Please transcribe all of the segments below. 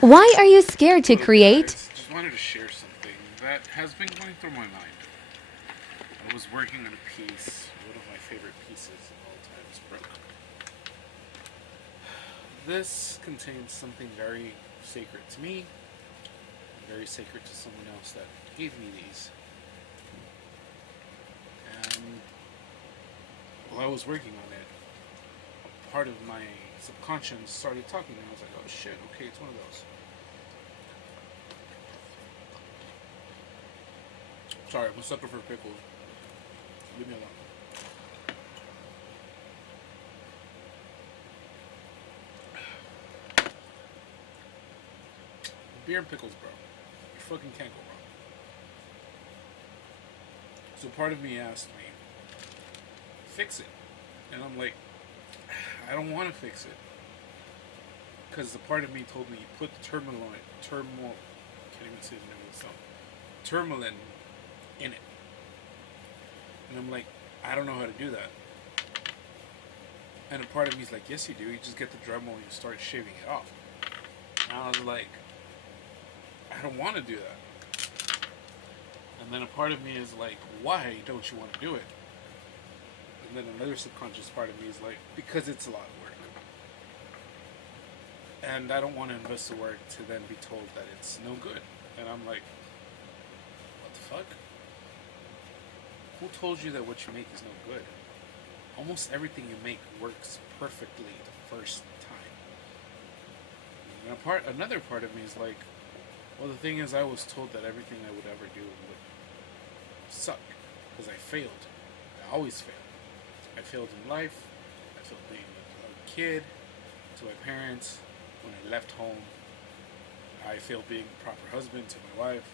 Why are you scared to Hello, create? guys. Just wanted to share something that has been going through my mind. I was working on a piece, one of my favorite pieces of all time is Broke. This contains something very sacred to me, very sacred to someone else that gave me these. And while I was working on it, a part of my subconscious started talking, and I was like, oh shit, okay, it's one of those. Sorry, I'm a sucker for pickles. Leave me alone. Beer and pickles, bro. You fucking can't go wrong. So part of me asked me, fix it. And I'm like, I don't want to fix it. Because the part of me told me, put the can't even say the name of the song, turmalin in it. And I'm like, I don't know how to do that. And a part of me is like, yes, you do. You just get the Dremel and you start shaving it off. And I was like, I don't want to do that. And then a part of me is like, why don't you want to do it? And then another subconscious part of me is like, because it's a lot of work. And I don't want to invest the work to then be told that it's no good. And I'm like, what the fuck? Who told you that what you make is no good? Almost everything you make works perfectly the first time. And another part of me is like, well, the thing is, I was told that everything I would ever do would suck because I failed. I always failed. I failed in life. I failed being a kid to my parents. When I left home, I failed being a proper husband to my wife.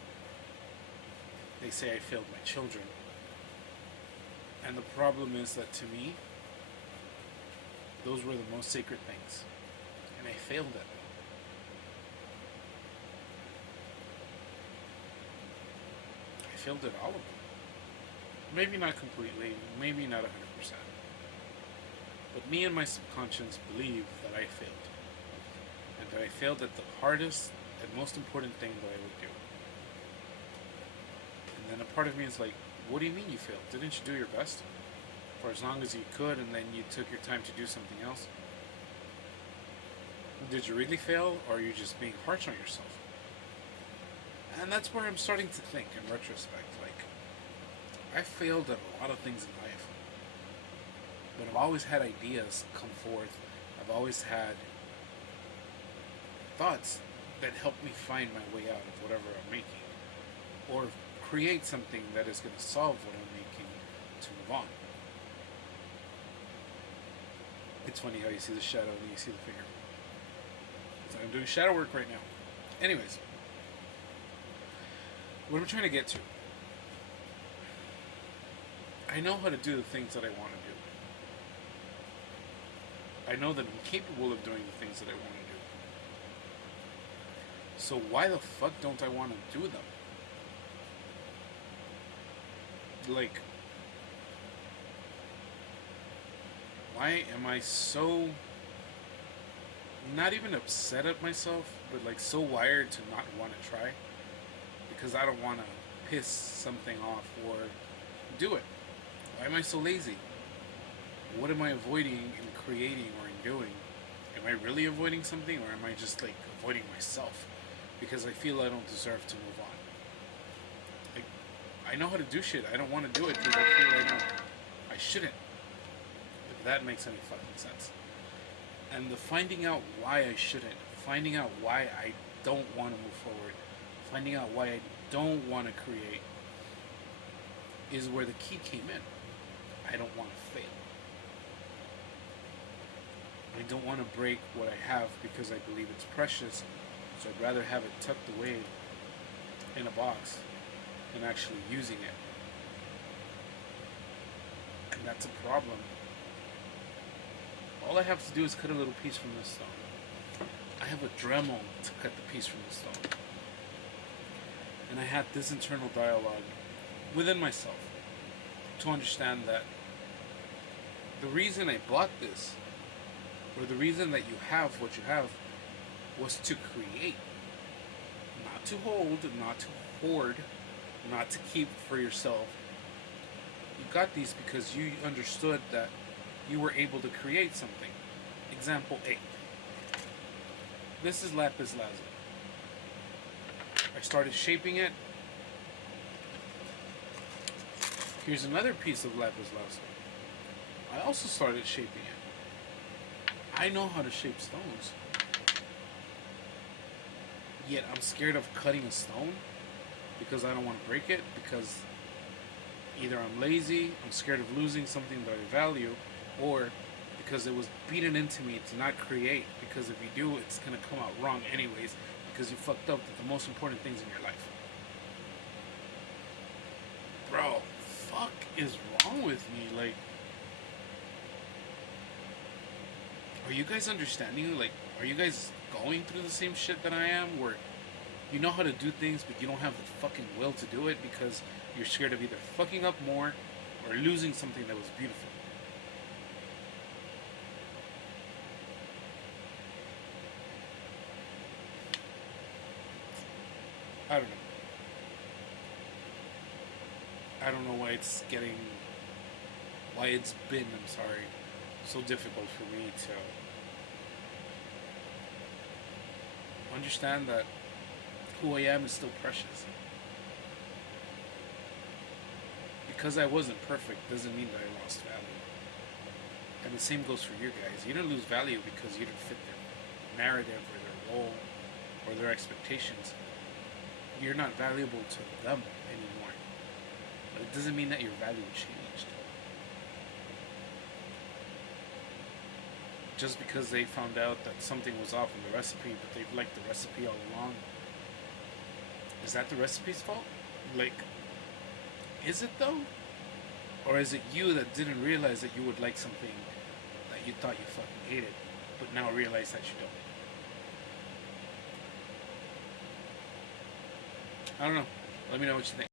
They say I failed my children. And the problem is that to me, those were the most sacred things. And I failed at them. I failed at all of them. Maybe not completely, maybe not 100%. But me and my subconscious believe that I failed. And that I failed at the hardest and most important thing that I would do. And then a part of me is like, what do you mean you failed? Didn't you do your best? For as long as you could, and then you took your time to do something else? Did you really fail, or are you just being harsh on yourself? And that's where I'm starting to think in retrospect. Like, I failed at a lot of things in life, but I've always had ideas come forth. I've always had thoughts that help me find my way out of whatever I'm making, or create something that is going to solve what I'm making to move on. It's funny how you see the shadow and you see the figure. So I'm doing shadow work right now. Anyways, what I'm trying to get to, I know how to do the things that I want to do. I know that I'm capable of doing the things that I want to do. So why the fuck don't I want to do them? Like, why am I so not even upset at myself, but like so wired to not want to try because I don't want to piss something off or do it? Why am I so lazy? What am I avoiding in creating or in doing? Am I really avoiding something, or am I just like avoiding myself because I feel I don't deserve to move on? Like, I know how to do shit. I don't want to do it because I feel I shouldn't. If that makes any fucking sense. And the finding out why I shouldn't, finding out why I don't want to move forward, finding out why I don't want to create is where the key came in. I don't want to fail. I don't want to break what I have because I believe it's precious, so I'd rather have it tucked away in a box than actually using it. And that's a problem. All I have to do is cut a little piece from this stone. I have a Dremel to cut the piece from the stone. And I had this internal dialogue within myself to understand that the reason I bought this, or the reason that you have what you have, was to create. not to hold, not to hoard, not to keep for yourself. You got these because you understood that you were able to create something. Example A. This is lapis lazuli. I started shaping it. Here's another piece of lapis lazuli. I also started shaping it. I know how to shape stones. Yet I'm scared of cutting a stone because I don't want to break it, because either I'm lazy, I'm scared of losing something that I value, or because it was beaten into me to not create, because if you do, it's going to come out wrong anyways, because you fucked up with the most important things in your life. Bro, fuck is wrong with me? Like, are you guys understanding? Like, are you guys going through the same shit that I am, where you know how to do things, but you don't have the fucking will to do it because you're scared of either fucking up more or losing something that was beautiful? I don't know. I don't know why it's getting, why it's been, I'm sorry, so difficult for me to understand that who I am is still precious. Because I wasn't perfect doesn't mean that I lost value. And the same goes for you guys. You didn't lose value because you didn't fit their narrative or their role or their expectations. You're not valuable to them anymore. But it doesn't mean that your value changed. Just because they found out that something was off in the recipe, but they've liked the recipe all along, is that the recipe's fault? Like, is it though? Or is it you that didn't realize that you would like something that you thought you fucking hated, but now realize that you don't? I don't know. Let me know what you think.